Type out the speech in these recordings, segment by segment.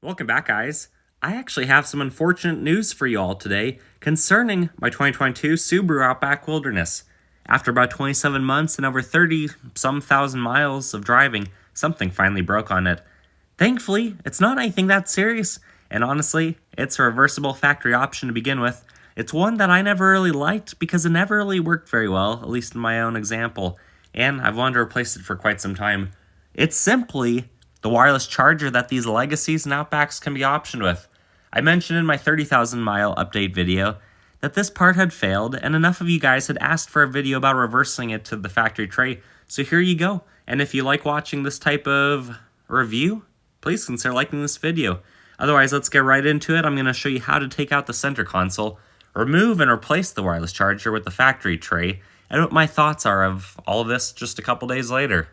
Welcome back, guys. I actually have some unfortunate news for you all today concerning my 2022 Subaru Outback Wilderness. After about 27 months and over 30 some thousand miles of driving, something finally broke on it. Thankfully, it's not anything that serious, and honestly, it's a reversible factory option to begin with. It's one that I never really liked because it never really worked very well, at least in my own example, and I've wanted to replace it for quite some time. It's simply the wireless charger that these Legacies and Outbacks can be optioned with. I mentioned in my 30,000 mile update video that this part had failed, and enough of you guys had asked for a video about reversing it to the factory tray, so here you go. And if you like watching this type of review, please consider liking this video. Otherwise, let's get right into it. I'm going to show you how to take out the center console, remove and replace the wireless charger with the factory tray, and what my thoughts are of all of this just a couple days later.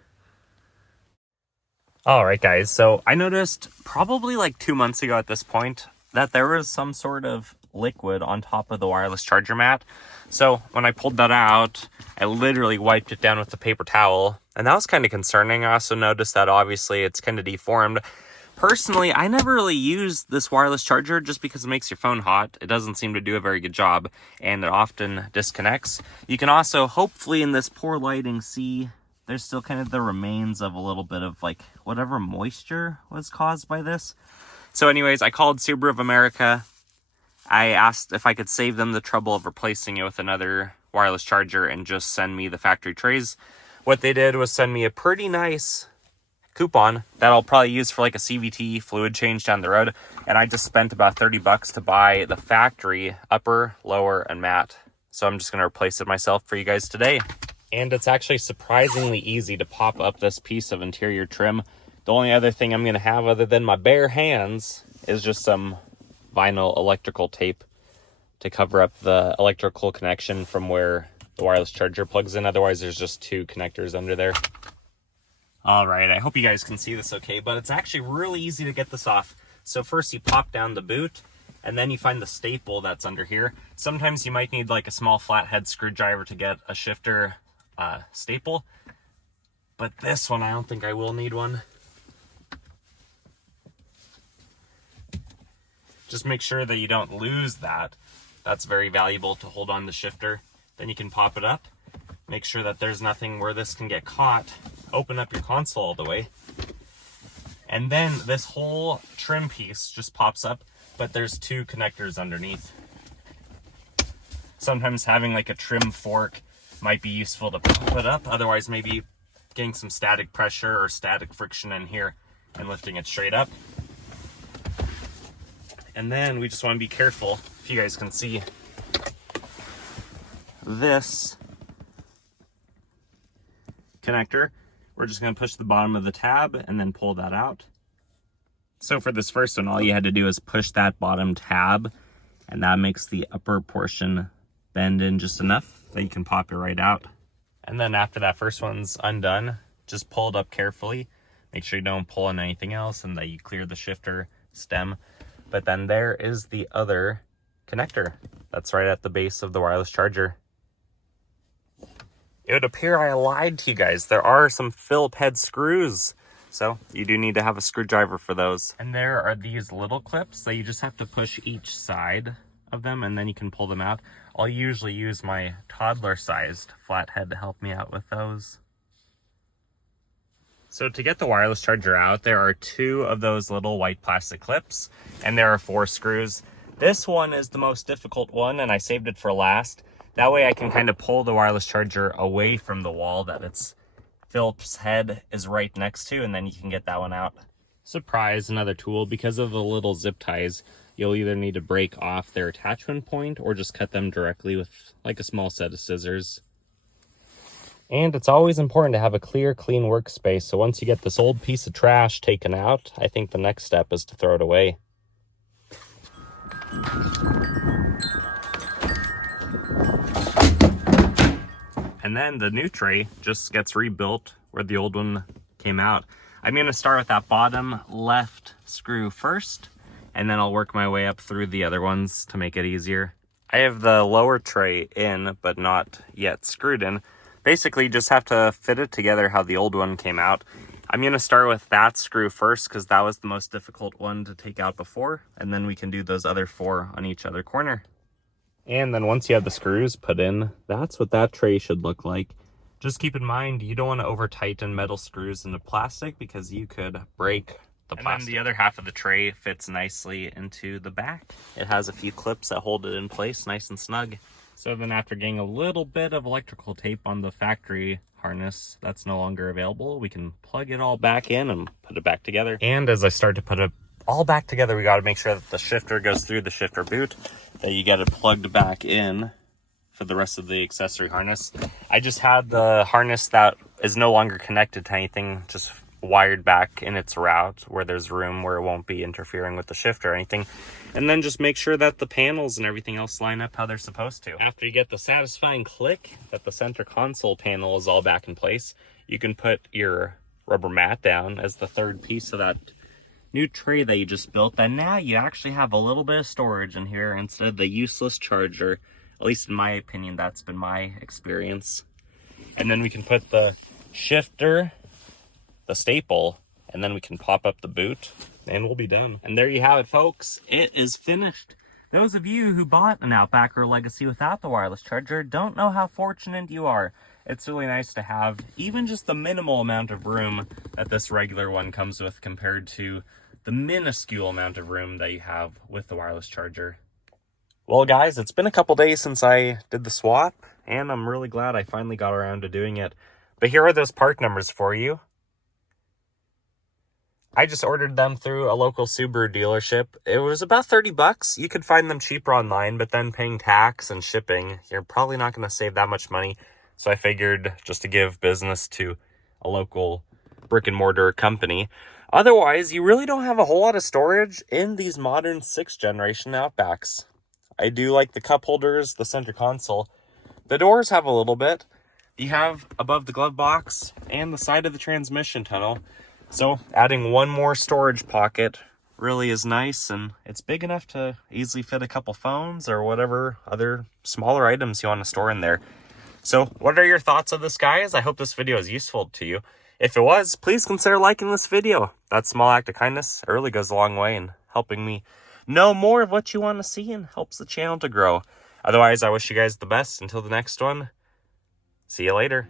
Alright guys, so I noticed probably like 2 months ago at this point that there was some sort of liquid on top of the wireless charger mat. So when I pulled that out, I literally wiped it down with a paper towel, and that was kind of concerning. I also noticed that obviously it's kind of deformed. Personally, I never really used this wireless charger just because it makes your phone hot. It doesn't seem to do a very good job, and it often disconnects. You can also, hopefully in this poor lighting, see there's still kind of the remains of a little bit of like whatever moisture was caused by this. So anyways, I called Subaru of America. I asked if I could save them the trouble of replacing it with another wireless charger and just send me the factory trays. What they did was send me a pretty nice coupon that I'll probably use for like a CVT fluid change down the road. And I just spent about 30 bucks to buy the factory upper, lower, and mat. So I'm just going to replace it myself for you guys today. And it's actually surprisingly easy to pop up this piece of interior trim. The only other thing I'm going to have other than my bare hands is just some vinyl electrical tape to cover up the electrical connection from where the wireless charger plugs in. Otherwise, there's just two connectors under there. All right, I hope you guys can see this okay, but it's actually really easy to get this off. So first you pop down the boot, and then you find the staple that's under here. Sometimes you might need like a small flathead screwdriver to get a shifter staple, but this one I don't think I will need one. Just make sure that you don't lose that. That's very valuable to hold on the shifter. Then you can pop it up, make sure that there's nothing where this can get caught, open up your console all the way, and then this whole trim piece just pops up, but there's two connectors underneath. Sometimes having like a trim fork might be useful to put up. Otherwise, maybe getting some static pressure or static friction in here and lifting it straight up. And then we just want to be careful. If you guys can see this connector, we're just going to push the bottom of the tab and then pull that out. So for this first one, all you had to do is push that bottom tab, and that makes the upper portion bend in just enough that you can pop it right out. And then after that first one's undone, just pull it up carefully. Make sure you don't pull on anything else and that you clear the shifter stem. But then there is the other connector that's right at the base of the wireless charger. It would appear I lied to you guys. There are some Phillips head screws, so you do need to have a screwdriver for those. And there are these little clips that you just have to push each side of them, and then you can pull them out. I'll usually use my toddler-sized flathead to help me out with those. So to get the wireless charger out, there are two of those little white plastic clips, and there are 4 screws. This one is the most difficult one, and I saved it for last. That way I can kind of pull the wireless charger away from the wall that its Phillips head is right next to, and then you can get that one out. Surprise, another tool. Because of the little zip ties, you'll either need to break off their attachment point or just cut them directly with like a small set of scissors. And it's always important to have a clear, clean workspace. So once you get this old piece of trash taken out, I think the next step is to throw it away. And then the new tray just gets rebuilt where the old one came out. I'm going to start with that bottom left screw first, and then I'll work my way up through the other ones to make it easier. I have the lower tray in, but not yet screwed in. Basically, you just have to fit it together how the old one came out. I'm going to start with that screw first because that was the most difficult one to take out before, and then we can do those other 4 on each other corner. And then once you have the screws put in, that's what that tray should look like. Just keep in mind, you don't want to over tighten metal screws into plastic because you could break the plastic. And then the other half of the tray fits nicely into the back. It has a few clips that hold it in place nice and snug. So then after getting a little bit of electrical tape on the factory harness that's no longer available, we can plug it all back in and put it back together. And as I start to put it all back together, we got to make sure that the shifter goes through the shifter boot, that you get it plugged back in for the rest of the accessory harness. I just had the harness that is no longer connected to anything just wired back in its route where there's room where it won't be interfering with the shift or anything. And then just make sure that the panels and everything else line up how they're supposed to. After you get the satisfying click that the center console panel is all back in place, you can put your rubber mat down as the third piece of that new tray that you just built. And now you actually have a little bit of storage in here instead of the useless charger. At least in my opinion, that's been my experience. And then we can put the shifter, the staple, and then we can pop up the boot and we'll be done. And there you have it, folks. It is finished. Those of you who bought an Outback or Legacy without the wireless charger don't know how fortunate you are. It's really nice to have even just the minimal amount of room that this regular one comes with compared to the minuscule amount of room that you have with the wireless charger. Well, guys, it's been a couple days since I did the swap, and I'm really glad I finally got around to doing it. But here are those part numbers for you. I just ordered them through a local Subaru dealership. It was about 30 bucks. You could find them cheaper online, but then paying tax and shipping, you're probably not going to save that much money. So I figured just to give business to a local brick and mortar company. Otherwise, you really don't have a whole lot of storage in these modern 6th generation Outbacks. I do like the cup holders, the center console. The doors have a little bit. You have above the glove box and the side of the transmission tunnel. So adding one more storage pocket really is nice, and it's big enough to easily fit a couple phones or whatever other smaller items you want to store in there. So what are your thoughts of this, guys? I hope this video is useful to you. If it was, please consider liking this video. That small act of kindness really goes a long way in helping me know more of what you want to see and helps the channel to grow. Otherwise, I wish you guys the best until the next one. See you later.